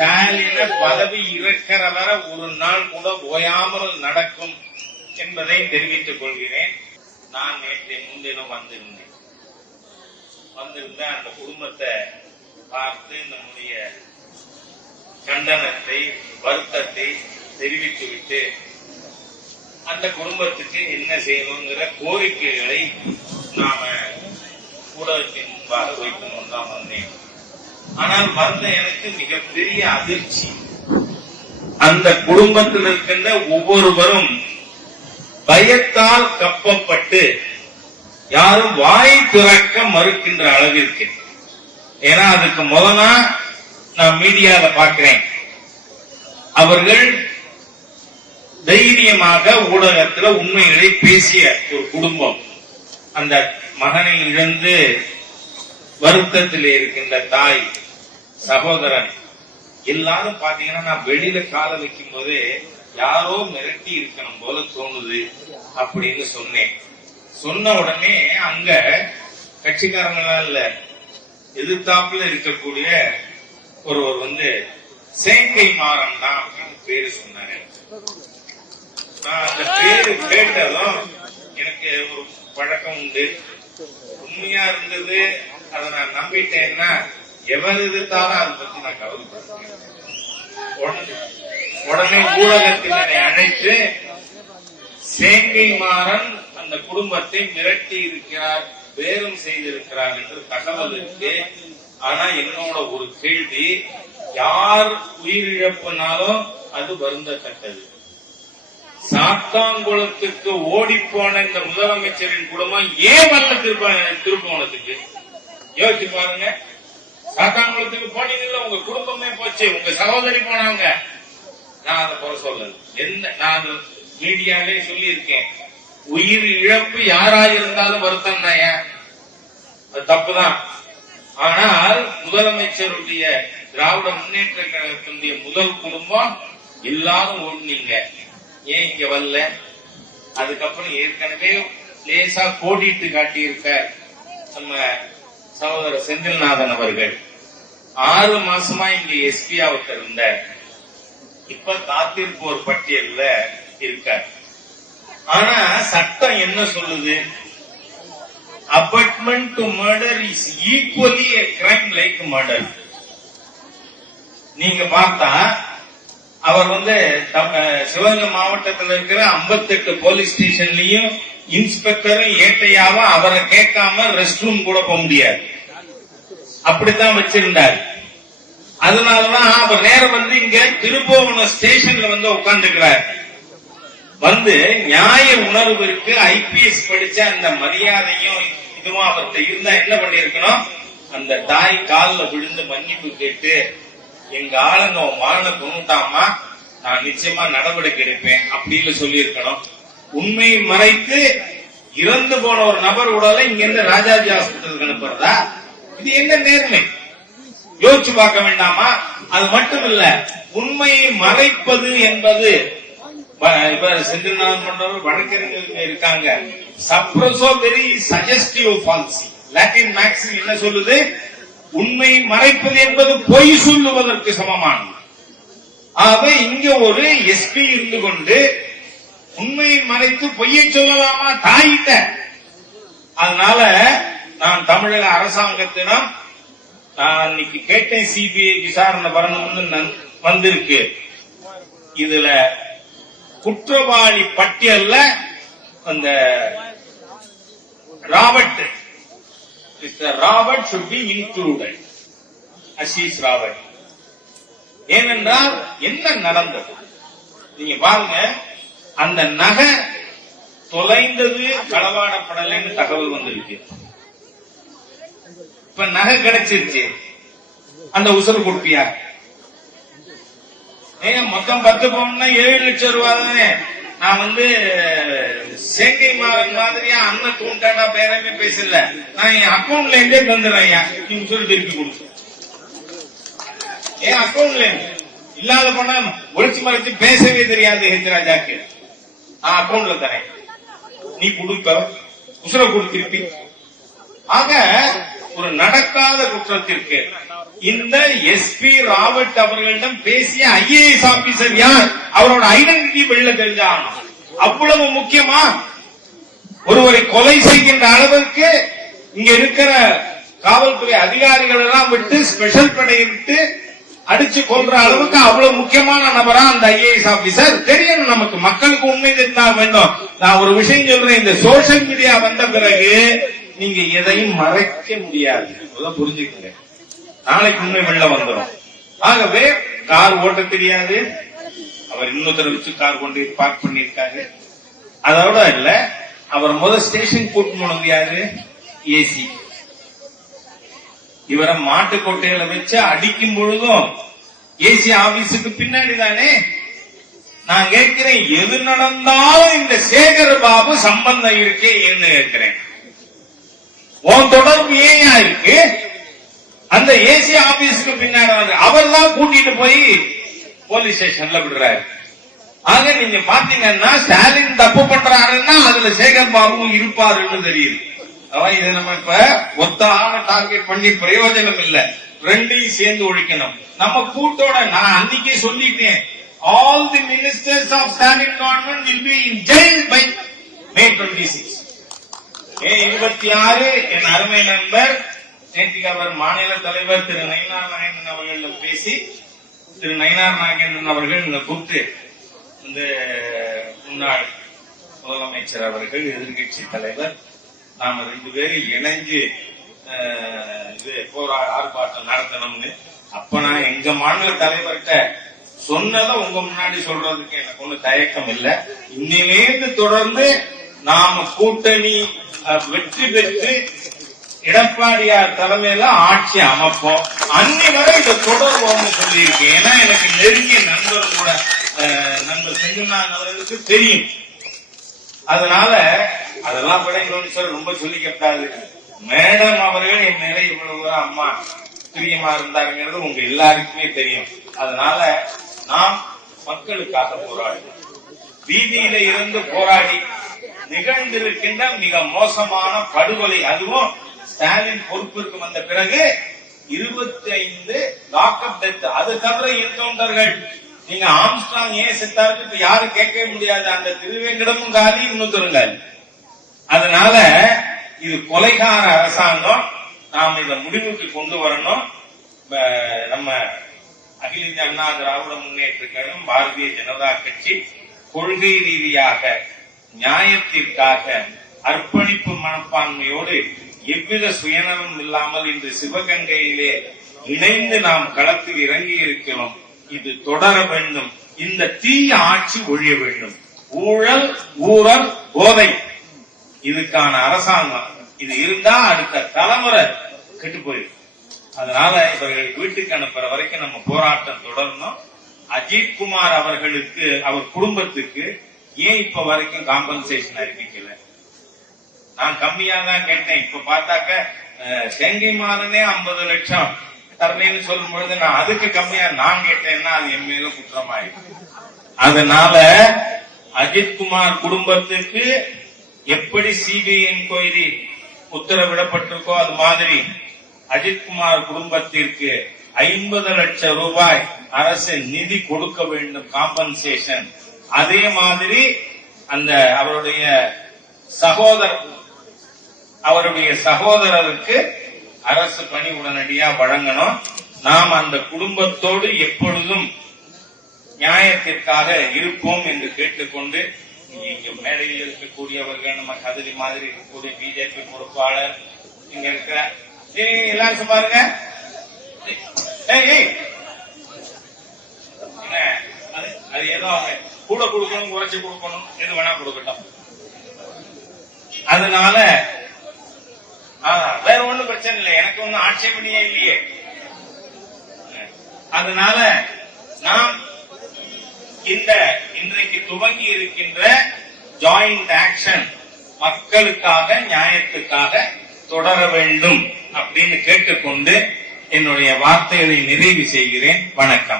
ஸ்டாலின பதவி இருக்கிற வர ஒரு நாள் கூட ஓயாமல் நடக்கும் என்பதை தெரிவித்துக் கொள்கிறேன். நான் நேற்று முன்தினம் வந்திருந்தேன். வந்திருந்த அந்த குடும்பத்தை பார்த்து நம்முடைய கண்டனத்தை வருத்தத்தை தெரிவித்துவிட்டு அந்த குடும்பத்துக்கு என்ன செய்யணுங்கிற கோரிக்கைகளை நாம ஊடகத்தின் முன்பாக வைக்கணும் தான் வந்தேன். ஆனால் வந்த எனக்கு மிகப்பெரிய அதிர்ச்சி. அந்த குடும்பத்தில் இருக்கின்ற ஒவ்வொருவரும் பயத்தால் கப்பப்பட்டு யாரும் வாய் திறக்க மறுக்கின்ற அளவிற்கு. ஏன்னா அதுக்கு முதலா நான் மீடியால பார்க்கிறேன். அவர்கள் தைரியமாக ஊடகத்துல உண்மைகளை பேசிய ஒரு குடும்பம். அந்த மகனை இழந்து வருத்தத்தில் இருக்கின்ற தாய் சகோதரன் எல்லாரும் பாத்தீங்கன்னா நான் வெளியில கால வைக்கும் போதே யாரோ மிரட்டி இருக்கணும் போல தோணுது அப்படின்னு சொன்னேன். சொன்ன உடனே அங்க கட்சிக்காரங்களா இல்ல எதிர்த்தாப்புல இருக்கக்கூடிய ஒருவர் வந்து சேங்கை மாறன் தான் அப்படின்னு பேரு சொன்னாரு. நான் அந்த பேரு கேட்டதும் எனக்கு ஒரு பழக்கம் உண்டு. உண்மையா இருந்தது அதை நான் நம்பிட்டேன்னா எவர் எதிர்த்தாலும் அதை பத்தி நான் கவலைப்படுறேன். உடனே ஊடகத்தில் என்னை அழைத்து சேங்கை மாறன் அந்த குடும்பத்தை மிரட்டி இருக்கிறார் பேரம் செய்திருக்கிறார் என்று தகவல் இருக்கு. ஆனா என்னோட ஒரு கேள்வி யார் உயிரிழப்புனாலும் அது வருந்தத்தக்கது. சாத்தாங்குளத்துக்கு ஓடிப்போன இந்த முதலமைச்சரின் குடும்பம் ஏன் வந்த திருப்ப திருப்போணத்துக்கு யோசிச்சு பாருங்க. சாத்தாங்குளத்துக்கு போனீங்கல்ல உங்க குடும்பமே போச்சு. உங்க சகோதரி போனாங்க. நான் அதை குறை சொல்லல. என்ன நான் மீடியாலே சொல்லி உயிர் இழப்பு யாரா இருந்தாலும் வருத்தம் தான் அது தப்புதான் ஆனால் முதலமைச்சருடைய திராவிட முன்னேற்ற கழகத்தினுடைய முதல் குடும்பம் எல்லாரும் ஓடுனீங்க ஏன் இங்க வரல? அதுக்கப்புறம் ஏற்கனவே லேசா கோடிட்டு காட்டியிருக்க நம்ம சகோதரர் செந்தில்நாதன் அவர்கள். ஆறு மாசமா இங்க எஸ்பியா ஒருத்தர் இருந்தார் இப்ப காத்திருப்போர் பட்டியல்ல இருக்கார். ஆனா சட்டம் என்ன சொல்லுது? Abetment to murder is equally a crime like murder நீங்க பார்த்தா அவர் வந்து சிவகங்கை மாவட்டத்தில் இருக்கிற 58 போலீஸ் ஸ்டேஷன்லயும் இன்ஸ்பெக்டரும் ஏட்டையாவும் அவரை கேட்காம ரெஸ்ட் ரூம் கூட போக முடியாது. அப்படித்தான் வச்சிருந்தார். அதனாலதான் அவர் நேரம் வந்து இங்க திருபுவனம் ஸ்டேஷன்ல வந்து உட்கார்ந்துக்கிறார். வந்து நியாய உணர்விற்கு ஐபிஎஸ் படிச்ச அந்த மரியாதையும் இதுவும் அவர்கிட்ட இருந்தா என்ன பண்ணிருக்கணும் அந்த தாய் காலில் விழுந்து மன்னிப்பு கேட்டு எங்க ஆளுங்க உன் மகனை கொண்டுட்டாமா நான் நிச்சயமா நடவடிக்கை எடுப்பேன் அப்படின்னு சொல்லியிருக்கணும். உண்மையை மறைத்து இறந்து போன ஒரு நபர் உடலை இங்க இருந்து ராஜாஜி ஹாஸ்பிட்டலுக்கு அனுப்புறதா? இது என்ன நேர்மை? யோசிச்சு பார்க்க வேண்டாமா? அது மட்டும் இல்ல உண்மையை மறைப்பது என்பது இப்ப செந்தில்நாதன் பண்றவர் வழக்கறிஞர்கள் இருக்காங்க. சப்ரஸோ வெரி சஜஸ்டிவ் பாலிசி லாட்டின் மேக்ஸிம் என்ன சொல்லுது? உண்மை மறைப்பது என்பது பொய் சொல்லுவதற்கு சமமானது. ஆக இங்க ஒரு எஸ்பி இருந்து கொண்டு உண்மையை மறைத்து பொய்யை சொல்லலாமா? தாயிட்ட. அதனால நான் தமிழக அரசாங்கத்திடம் நான் இன்னைக்கு கேட்டேன் சிபிஐ விசாரணை வரணும்னு வந்திருக்கு. இதுல குற்றவாளி பட்டியல்ல அந்த Robert Mister Robert should be included. அசீஸ் ராபர்ட். ஏனென்றால் என்ன நடந்தது? நீங்க பாருங்க அந்த நகை தொலைந்தது களவாடப்படலைன்னு தகவல் வந்திருக்கு. இப்ப நகை கிடைச்சிருச்சு. அந்த உசுறு கொடுப்பியா ஏங்க மொத்தம் பத்து பவுன்னா ஏழு லட்சம் ரூபாய் தானே. நான் வந்து சேங்கை மாறன் மாதிரியா அண்ணன் தூண்டாடா பேரமே பேசல. நான் என் அக்கௌண்ட்ல இருந்தே தந்துடுறேன் நீ உசுறு திருப்பி கொடுத்து என் அக்கௌண்ட்ல இருந்து இல்லாத பணம் ஒழிச்சு மறைச்சு பேசவே தெரியாது ஹெச்ராஜாக்கு. நான் அக்கௌண்ட்ல தரேன். நீ கொடுப்ப உசுர கொடு திருப்பி. ஆக ஒரு நடக்காத குற்றத்திற்கு. இந்த எஸ்பி ராபர்ட் அவர்களிடம் பேசிய ஐஏஎஸ் ஆபீசர் யார்? அவரோட ஐடென்டிட்டி வெளில தெரிஞ்சாகணும். அவ்வளவு முக்கியமா? ஒருவரை கொலை செய்கின்ற அளவிற்கு இங்க இருக்கிற காவல்துறை அதிகாரிகள் எல்லாம் விட்டு ஸ்பெஷல் படையை விட்டு அடிச்சு கொல்ற அளவுக்கு அவ்வளவு முக்கியமான நபரா அந்த ஐஏஎஸ் ஆபீசர்? தெரியணும் நமக்கு. மக்களுக்கு உண்மை தெரிந்தா வேண்டும். நான் ஒரு விஷயம் சொல்றேன். இந்த சோசியல் மீடியா வந்த பிறகு நீங்க எதையும் மறைக்க முடியாது. புரிஞ்சுக்கங்க. நாளைக்கு உண்மை வெளில வந்துடும் ஆகவே கார் ஓட்ட தெரியாது. அவர் இன்னொருத்தரை வச்சு கார் கொண்டு பார்க் பண்ணிருக்காரு அதோட இல்ல அவர் முதல் ஸ்டேஷன் கூட்டு போனது யாரு? ஏசி இவரை மாட்டு கொட்டையில வச்சு அடிக்கும் பொழுதும் ஏசி ஆபீஸுக்கு பின்னாடி தானே? நான் கேட்கிறேன் எது நடந்தாலும் இந்த சேகர் பாபு சம்பந்தம் இருக்கே ஏன்னு கேட்கிறேன். உன் தொடர்பு ஏன் இருக்கு அந்த ஏசி ஆபீஸ்க்கு பின்னாடி அவர் தான் கூட்டிட்டு போய் போலீஸ் ஸ்டேஷன்ல விடுறாரு. ஆக நீங்க பாத்தீங்கன்னா ஸ்டாலின் தப்பு பண்றாருன்னா அதுல சேகர் பாபுவும் இருப்பாருன்னு தெரியுது. இதை நம்ம இப்ப ஒத்த டார்கெட் பண்ணி பிரயோஜனம் இல்ல. ரெண்டையும் சேர்ந்து ஒழிக்கணும். நம்ம கூட்டோட நான் அன்னைக்கே சொல்லிட்டேன். All the ministers of Stalin government will be in jail by May twenty six ஏ இருபத்தி ஆறு என் அருமை நண்பர் நேற்று அவர் மாநில தலைவர் திரு நயினார் நாகேந்திரன் அவர்களிடம் பேசி திரு நயினார் நாகேந்திரன் அவர்கள் இந்த கூப்பிட்டு இந்த முன்னாள் முதலமைச்சர் அவர்கள் எதிர்கட்சி தலைவர் நாம ரெண்டு பேரும் இணைஞ்சு இது போரா ஆர்ப்பாட்டம் நடத்தணும்னு அப்ப நான் எங்க மாநில தலைவர்கிட்ட சொன்னதை உங்க முன்னாடி சொல்றதுக்கு எனக்கு ஒண்ணு தயக்கம் இல்லை. இன்னிலேந்து தொடர்ந்து நாம கூட்டணி வெற்றி பெற்று எடப்பாடியார் தலைமையில ஆட்சி அமைப்போம். அன்னை வரை இதை தொடர்வோம்னு சொல்லியிருக்கேன். ஏன்னா எனக்கு நெருங்கிய நண்பர் கூட அஹ், நண்பர் செந்தில்நாதன் அவர்களுக்கு தெரியும். அதனால அதெல்லாம் கூட இன்னொன்னு சொல்ல ரொம்ப சொல்லிக்கப்படாது மேடம் அவர்கள் என் மேல இவ்வளவு அம்மா பிரியமா இருந்தாருங்கிறது உங்க எல்லாருக்குமே தெரியும். அதனால நாம் மக்களுக்காக போராடுவோம். வீதியில இருந்து போராடி நிகழ்ந்திருக்கின்ற மிக மோசமான படுகொலை. அதுவும் ஸ்டாலின் பொறுப்பிற்கு வந்த பிறகு இருபத்தி ஐந்து லாக்அப் டெத். அது தவிர என்கவுண்டர்கள் நீங்க ஆம்ஸ்டாங் ஏன் செத்தாருக்கு இப்ப யாரும் கேட்கவே முடியாது. அந்த திருவேங்கடமும் காலி இன்னொருத்தரும் காலி அதனால இது கொலைகார அரசாங்கம். நாம் இதை முடிவுக்கு கொண்டு வரணும். நம்ம அகில இந்திய அண்ணா திராவிட முன்னேற்ற கழகம் பாரதிய ஜனதா கட்சி கொள்கை ரீதியாக நியாயத்திற்காக அர்ப்பணிப்பு மனப்பான்மையோடு எவ்வித சுயநலம் இல்லாமல் இன்று சிவகங்கையிலே இணைந்து நாம் களத்தில் இறங்கி இருக்கிறோம் இது தொடர வேண்டும். இந்த தீய ஆட்சி ஒழிய வேண்டும். ஊழல் ஊழல் போதை. இதுக்கான அரசாங்கம். இது இருந்தா அடுத்த தலைமுறை கெட்டு போயிடும். அதனால இவர்கள் வீட்டுக்கு அனுப்புற வரைக்கும் நம்ம போராட்டம் தொடரணும். அஜித் குமார் அவர்களுக்கு அவர் குடும்பத்துக்கு ஏன் இப்ப வரைக்கும் காம்பன்சேஷன் அறிவிக்கல? நான் கம்மியா தான் கேட்டேன். இப்ப பார்த்தாக்க செங்கை மாறனே ஐம்பது லட்சம் தரலன்னு சொல்லும் பொழுது நான் அதுக்கு கம்மியா நான் கேட்டேன்னா அது என் மேல குற்றமாயிருக்கு அதனால அஜித்குமார் குடும்பத்துக்கு எப்படி சிபிஐ என்கொயரி உத்தரவிடப்பட்டிருக்கோ அது மாதிரி அஜித்குமார் குடும்பத்திற்கு ஐம்பது லட்சம் ரூபாய் அரசு நிதி கொடுக்க வேண்டும் காம்பன்சேஷன் அதே மாதிரி அந்த அவருடைய சகோதரர் அவருடைய சகோதரருக்கு அரசு பணி உடனடியா வழங்கணும். நாம் அந்த குடும்பத்தோடு எப்பொழுதும் நியாயத்திற்காக இருப்போம் என்று கேட்டுக்கொண்டு இங்க மேடையில் இருக்கக்கூடியவர்கள் நம்ம கதிரி மாதிரி இருக்கக்கூடிய பிஜேபி பொறுப்பாளர் இங்க இருக்கிற ஏய், எல்லாரும் சும்மா ஏய். என்ன, அது- அது ஏதோ அவங்க கூட கொடுக்கணும் குறைச்சு கொடுக்கணும் எது வேணா கொடுக்கட்டும் அதனால வேற ஒண்ணும் பிரச்சனை இல்லை. எனக்கு ஒண்ணும் ஆட்சேபணியே இல்லையே. அதனால நாம் இந்த இன்றைக்கு துவங்கி இருக்கின்ற ஜாயிண்ட் ஆக்ஷன் மக்களுக்காக நியாயத்துக்காக தொடர வேண்டும் அப்படின்னு கேட்டுக்கொண்டு என்னுடைய வார்த்தைகளை நிறைவு செய்கிறேன். வணக்கம்.